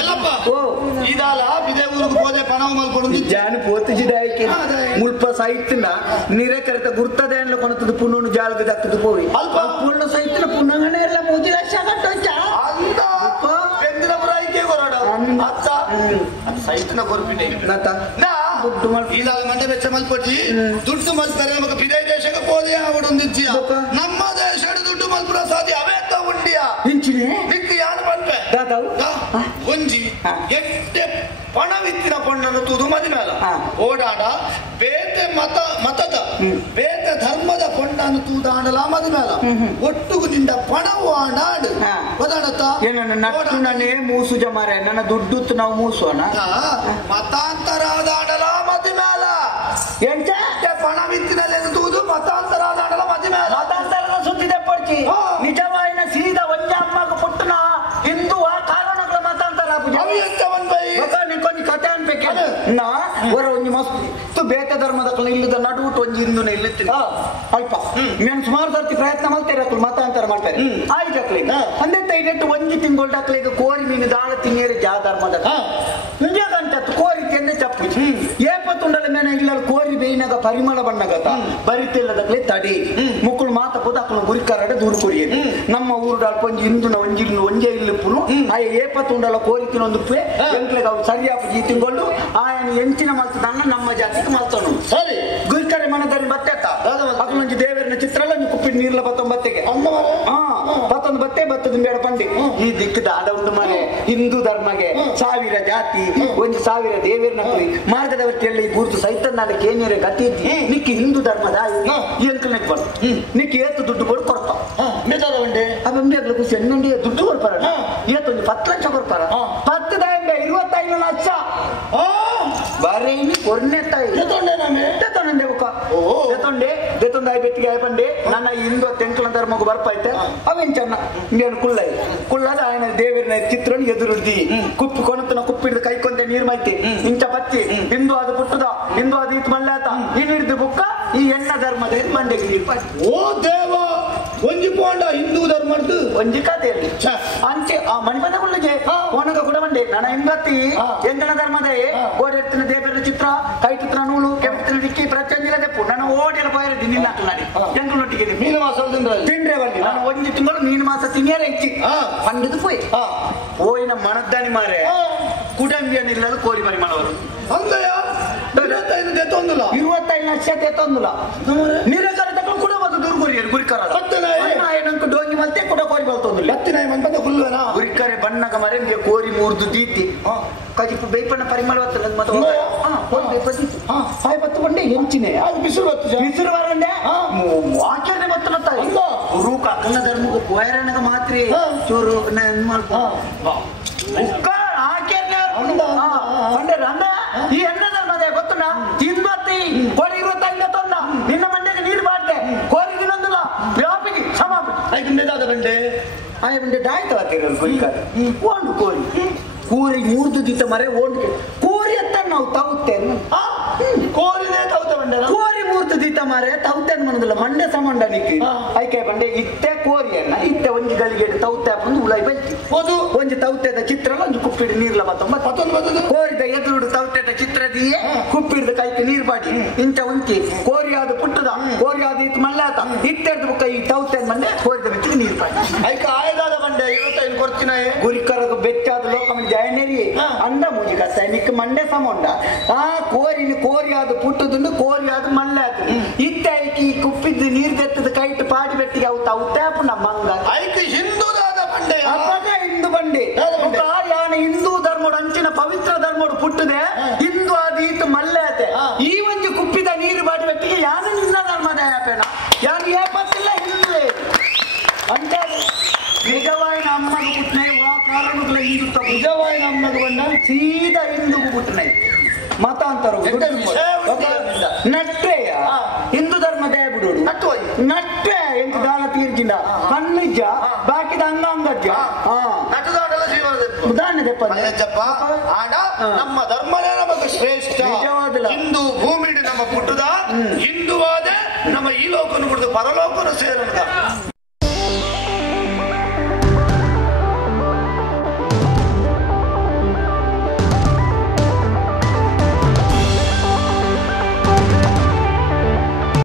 ಎಲ್ಲಪ್ಪ ಇದಾಲ ಬಿದೆ ಊರಿಗೆ ಹೋದೆ ಪಣವ ಮಲ್ಕೊಂಡು ಜಾನು ಪೋತಿಸಿದಾಯ್ಕೆ ಮುಲ್ಪ ಸೈತಿನ ನಿರಕರಿತ ಗುರ್ತದೆ ಅನ್ಲ ಕೊನತದ ಪುಣ್ಣನು ಜಾಲ್ಗೆ ದತ್ತದ ಪೋಯಿ ಅಲ್ಪ ಪುಣ್ಣ ಸೈತಿನ ಪುಣ್ಣಗನೆ ಎಲ್ಲ 3 ಲಕ್ಷ ಕಟ್ಟೋಚ ಅಂದ ಬೆಂದಿನ ಬರಾಯಿಕೆ ಕೊರಡ ಅತ್ತ ಸೈತಿನ ಕೊರ್ಪಿನೆ ನತ ನಾ ದುಡ್ಡು ಮಲ್ ಇದಾಲ ಮಂಡೆ ಬೆಚ್ಚ ಮಲ್ಪಟ್ಟಿ ದುಡ್ಡು ಮಲ್ತಾರೆ ನಮಗೆ ಬಿದೆ ದೇಶಕ್ಕೆ ಹೋದೆ ಆವಡೊಂದಿಜ್ಜಿಯ ನಮ್ಮ ದೇಶದ ದುಡ್ಡು ಮಲ್ಪುರ ಸಾಧ್ಯ ಅವೇತ ಉಂಡಿಯಾ ಹಿಂಚಿನೆ ನಿಕ್ಕೆ ಯಾರು ಬಂತೆ ದಾದಾವು ಒಂಜಿ ಎಟ್ಟೆ ಪಣವಿತ್ತಿನ ಪಣ್ಣನ್ನು ತುದು ಮದಿ ಮೇಲ ಓಡಾಡ ಬೇತೆ ಮತದ ಬೇತೆ ಧರ್ಮದ ಪಣ್ಣನ್ನು ತೂದಾಡಲ ಮದಿ ಮೇಲ ಒಟ್ಟುಗು ನಿಂದ ಪಣವು ಆಡಾಡು ಓದಾಡತ್ತ ನನ್ನೇ ಮೂಸು ಜಮಾರೆ ನನ್ನ ದುಡ್ಡು ನಾವು ಮೂಸೋಣ ಮತಾಂತರ ಆಡಾಡಲ ಮದಿ ಮೇಲ ಎಂಟ ಪಣವಿತ್ತಿನಲ್ಲಿ ತೂದು ಮತಾಂತರ ಆಡಾಡಲ ಮದಿ ಮೇಲ ಮತಾಂತರದ ಸುದ್ದಿದೆ ಪಡ್ಚಿ ನಿಜವಾಯಿನ ಸೀದಾ ಒಂಜ ಅಮ್ಮಗ ಪುಟ್ಟನ ಹಿಂದೂ ಆ ಕಾರಣಗಳ ಮತಾಂತರ ಕತೆ ಅನ್ಬೇಕ ನಾ ಹೊರ ಒಂಜಿ ಮಸ್ತ್ ಬೇತೆ ಧರ್ಮದ ಇಲ್ಲದ ನಡುಟು ಒಂಜಿ ಹಿಂದೂನ ಇಲ್ಲಿತ್ತೀನಿ ಅಲ್ಪ ನಾನು ಸುಮಾರು ಸರ್ತಿ ಪ್ರಯತ್ನ ಮಾಡ್ತೇನೆ ಮತಾಂತರ ಮಾಡ್ತಾರೆ ಆಯ್ತು ಅಕ್ಲಿಗೆ ಅಂದೆ ತೈಗಟ್ಟು ಒಂಜಿ ತಿಂಗಳು ಅಕ್ಲಿಗೆ ಕೋರಿ ಮೀನು ದಾಳ ತಿಂಗೇರಿ ಜಾ ಧರ್ಮದ ಮುಂಜೆ ಗಂಟತ್ತು ಕೋರಿ ತಿಂದೆ ಚಪ್ಪು ಏಪತ್ತುಂಡಲ ಮೇನ ಇಲ್ಲ ಕೋರಿ ಬೇಯಿನಾಗ ಪರಿಮಳ ಬಣ್ಣಗತ ಬರಿತಿಲ್ಲದಕ್ಲೆ ತಡಿ ಮುಕ್ಕಳು ಮಾತ ಪುದಕ್ಕಳು ಗುರಿಕಾರಡೆ ದೂರ ಕೊರಿಯೇನು ನಮ್ಮ ಊರುಡ ಒಂಜಿ ಹಿಂದುನ ಒಂಜೆ ಇಲ್ಲುಪ್ಪುನು ಆಯ ಏಪತ್ತುಂಡಲ ಕೋರಿಕಿನ ಒಂದು ಪೇ ಎಂಕ್ಲೆಗ ಅವು ಸರಿಯಾಪು ಜೀ ತಿಂಗಳು ಆಯನ ಎಂಚಿನ ಮಲ್ತದನ್ನ ನಮ್ಮ ಜಾತಿಗೆ ಮಲ್ತನು ಸರಿ ಗುರಿಕರೆ ಮನದಲ್ಲಿ ಬತ್ತೆತ್ತ ಅದೊಂದು ದೇವರಿನ ಚಿತ್ರ ಎಲ್ಲ ಕುಪ್ಪಿನ ನೀರ್ಲ 19 ಮತ್ತೊಂದು ಬತ್ತದ ಬೇಡ ಪಂಡಿ ಈ ದಿಕ್ಕದ ಆಡ ಉಂಡು ಮನೆ ಹಿಂದೂ ಧರ್ಮಗೆ 1000 ಜಾತಿ 1000 ದೇವರನ್ನ ಮಾರ್ಗದವರ್ತಿಯಲ್ಲಿ ಗುರುತು ಸಹಿತ ನಾಳೆ ಕೇನಿಯರ ಗತಿ ನಿಕ್ಕಿ ಹಿಂದೂ ಧರ್ಮದ ಎಂಕಲ್ನೆಕ್ ಬಂದು ನಿಕ್ಕಿ ಏತು ದುಡ್ಡು ಕೊಡು ಕೊಡ್ತಾವ ಮೆದದ ಉಂಡೆ ಅಬ್ಬೆಗ್ಲು ಖುಷಿ ಎಣ್ಣೆ ದುಡ್ಡು ಕೊಡ್ಪಾರ ಏತೊಂದು 10 ಲಕ್ಷ ಕೊಡ್ಪಾರ 10 25 ಲಕ್ಷ ಬಾರೆ ಇನಿ ಕೊರ್ನೆ ತಾಯಿ ಎತ್ತೊಂಡೆ ನಾಮೆ ಎತ್ತೊಂಡೆ ಬುಕ್ಕ ಎತ್ತೊಂಡೆ ಬೆಟ್ಟಿಗೆ ಆಯ್ಪಂಡೆ ನನ್ನ ಹಿಂದೂ ತೆಂಕಲ ಧರ್ಮಕ್ಕೆ ಬರ್ಪಾಯ್ತೆ ಅವೇನ್ ಚೆನ್ನ ಇಂಡಿಯನ್ ಕುಳ್ಳದ ఆయన ದೇವರಿನ ಚಿತ್ರನ ಎದುರುಡ್ದಿ ಕುಪ್ಪಿ ಕೊಣತನ ಕುಪ್ಪಿಡ್ದು ಕೈಕೊಂಡೆ ನೀರ್ ಮೈತಿ ಇಂಚ ಬತ್ತಿ ಹಿಂದೂ ಅದು ಪುಟ್ಟದ ಹಿಂದೂ ಅದು ಇತ್ ಮಲ್ಲಾತ ಹಿಡಿದು ಬುಕ್ಕ ಈ ಎಣ್ಣ ಧರ್ಮದ ಮಂಡೆಗೆ ನೀರ್ ಓ ದೇವ ಒಂಜಿ ಪೋಂಡ ಹಿಂದೂ ಧರ್ಮದ್ದು ಒಂಜಿ ಕಥೆಯಲ್ಲಿ ಅಂಚೆ ಆ ಮಣಿಬಂದ ಕುಳ್ಳಗೆ ಓನಗ ಕೂಡ ಬಂಡೆ ನನ್ನ ಹಿಂಗತ್ತಿ ಎಂಟನ ಧರ್ಮದೇ ಓಡಿರ್ತಿನ ದೇವರ ಚಿತ್ರ ಕೈ ಚಿತ್ರ ನೂಲು ಕೆಂಪಿನ ದಿಕ್ಕಿ ಪ್ರತ್ಯಂಜಿಲ ದೆಪ್ಪು ನನ್ನ ಓಡಿರ ಬಾಯಿರ ದಿನಿಲ್ಲ ನಾಡಿ ಎಂಟನೊಟ್ಟಿಗೆ ಮೀನು ಮಾಸ ತಿಂಡ್ರೆ ಬನ್ನಿ ನಾನು ಒಂಜಿ ತಿಂಗಳು ಮೀನು ಮಾಸ ತಿನ್ನಿಯರ ಹೆಚ್ಚಿ ಪಂಡದು ಪೋಯಿನ ಮನದ್ದಾನಿ ಮಾರೆ ಕುಟುಂಬಿಯನಿಲ್ಲದ ಕೋರಿ ಪರಿಮಾಣವರು ಅಂದಯ್ಯ 25 ಲಕ್ಷ ತೆತ್ತೊಂದುಲ ನಿರಕರ ತಕೊಂಡು ಕೂಡ ಒಂದು ದೂರ್ಗುರಿಯರು ಗುರಿಕರ ನಂಕು ಡೋಂಗಿ ಮತ್ತೆ ಕೂಡ ಕೋರಿ ಬರ್ತೊಂದಿಲ್ಲ ಗುರಿಕರೆ ಬಣ್ಣಗ ಮರೆ ಕೋರಿ ಮೂರ್ದು ದೀತಿ ಕಜಿಪು ಬೇಪಣ್ಣ ಪರಿಮಳ ಬತ್ತು ಬಂಡೆ ಹೆಂಚಿನೆ ಬಿಸಿರು ಬರಂಡೆ ಆಚರಣೆ ಬತ್ತ ರೂಕ ಅಕ್ಕನ ಧರ್ಮಕ್ಕೆ ಕೋಯರಣಗ ಮಾತ್ರ ಚೂರು ಈ ಎಣ್ಣ ಧರ್ಮದ ಗೊತ್ತುಂಡ ಹಿಂದತ್ತಿ ಕೋರಿ 25 ನಿನ್ನ ಮಂಡ್ಯಕ್ಕೆ ನೀರು ಬಾರ್ದೆ ಕೋರಿ ದಿನೊಂದಿಲ್ಲ ವ್ಯಾಪಿಗೆ ಸಮಾಪಿದಾದ ಬಂಡೆ ಆಯ ಬಂಡೆ ದಾಯ್ತು ಓಂಡು ಕೋರಿ ಕೂರಿ ಮೂರ್ದು ದಿತ್ತ ಮರೆ ಓಂಡು ಕೋರಿ ಅತ್ತ ನಾವು ತವುತ್ತೇನು ಕೋರಿನೇ ತೌತ ಬಂಡೆ ಕೋರಿ ಮೂರ್ದು ದಿತ್ತ ಮರೆ ತೌತೇನು ಮನದಿಲ್ಲ ಮಂಡೆ ಸಮಂಡ ನಿಕ್ಕಿ ಆಯ್ಕೆ ಬಂಡೆ ಇತ್ತೆ ಕೋರಿಯನ್ನ ಇತ್ತೆ ಒಂಜಿ ಗಳಿಗೆ ತೌತೆ ಬಂದು ಉಳೈ ಬೈತಿ ಒಂಜಿ ತೌತೆದ ಚಿತ್ರ ಒಂದು ಕುಪ್ಪಿಡು ನೀರ್ಲ ಮತ್ತೊಂದು ಕೋರಿದ ಎದುರು ತೌತೆದ ಚಿತ್ರದಿಯೇ ಕುಪ್ಪಿಡ್ದು ಕೈಗೆ ನೀರ್ ಬಾಡಿ ಇಂಚ ಉಂಚಿ ಕೋರಿಯಾದ ಪುಟ್ಟದ ಕೋರಿಯಾದ ಇತ್ತು ಮಲ್ಲಾತ ಇತ್ತೆರ್ದು ಬುಕ್ಕ ಈ ತೌತೆ ಮಂಡೆ ಕೋರಿದ ಬೆಚ್ಚಿಗೆ ನೀರ್ ಬಾಡಿ ಐಕ ಆಯದಾದ ಬಂಡೆ 25 ಕೊಡ್ತೀನ ಗುರಿಕರದ ಬೆಚ್ಚಾದ ಲೋಕಮ ಜಯನೇರಿ ಅಂದ ಮುಜಿಗ ಸೈನಿಕ ಮಂಡೆ ಸಮೊಂಡ ಆ ಕೋರಿಯಾದ ಪುಟ್ಟದುಂಡು ಕೋರಿಯಾದ ಮಲ್ಲಾತ ಇತ್ತೆ ಐಕಿ ಕುಪ್ಪಿದ್ದು ನೀರ್ ತೆತ್ತದ ಕೈಟ್ ಪಾಡಿ ಬೆಟ್ಟಿಗೆ ಅವು ತೌತೆ ನಮ್ಮಂಗ ಐಕ ಹಿಂದೂದಾದ ಬಂಡೆ ಹಿಂದೂ ಬಂಡೆ ಯಾನ ಹಿಂದೂ ಧರ್ಮೋಡು ಅಂಚಿನ ಪವಿತ್ರ ಧರ್ಮೋಡು ಪುಟ್ಟದೆ ಹಿಂದೂ ಅದು ಈತು ಮಲ್ಲಾತೆ ಈ ಒಂದು ಕುಪ್ಪಿದ ನೀರು ಬಾಡಿ ಬೆಟ್ಟಿಗೆ ಯಾನ ನಿನ್ನ ಧರ್ಮದ ಯಾಪೇಣ ಯಾರು ಏಪತ್ತಿಲ್ಲ ಹಿಂದುವೆ ಅಂತ ನಿಜವಾಯಿನ ಅಮ್ಮಗ ಪುಟ್ಟನೆ ಆ ಕಾರಣಗಳ ಹಿಂದುತ್ವ ನಿಜವಾಯಿನ ಅಮ್ಮಗ ಬಂದ ಸೀದಾ ಹಿಂದೂಗು ಪುಟ್ಟನೆ ಮತಾಂತರ ನಟ್ರೆಯ ಹಿಂದೂ ಧರ್ಮದ ಬಿಡೋಡು ನಟ್ರೆ ಎಂಟು ದಾನ ತೀರ್ಜಿಂದ ಕಣ್ಣಿಜ್ಜ ಬಾಕಿದ ಅಂಗಾಂಗಜ್ಜ ಉದಾಹರಣೆ ಉದಾಹರಣೆ ನಮ್ಮ ಧರ್ಮನೇ ನಮಗೆ ಶ್ರೇಷ್ಠ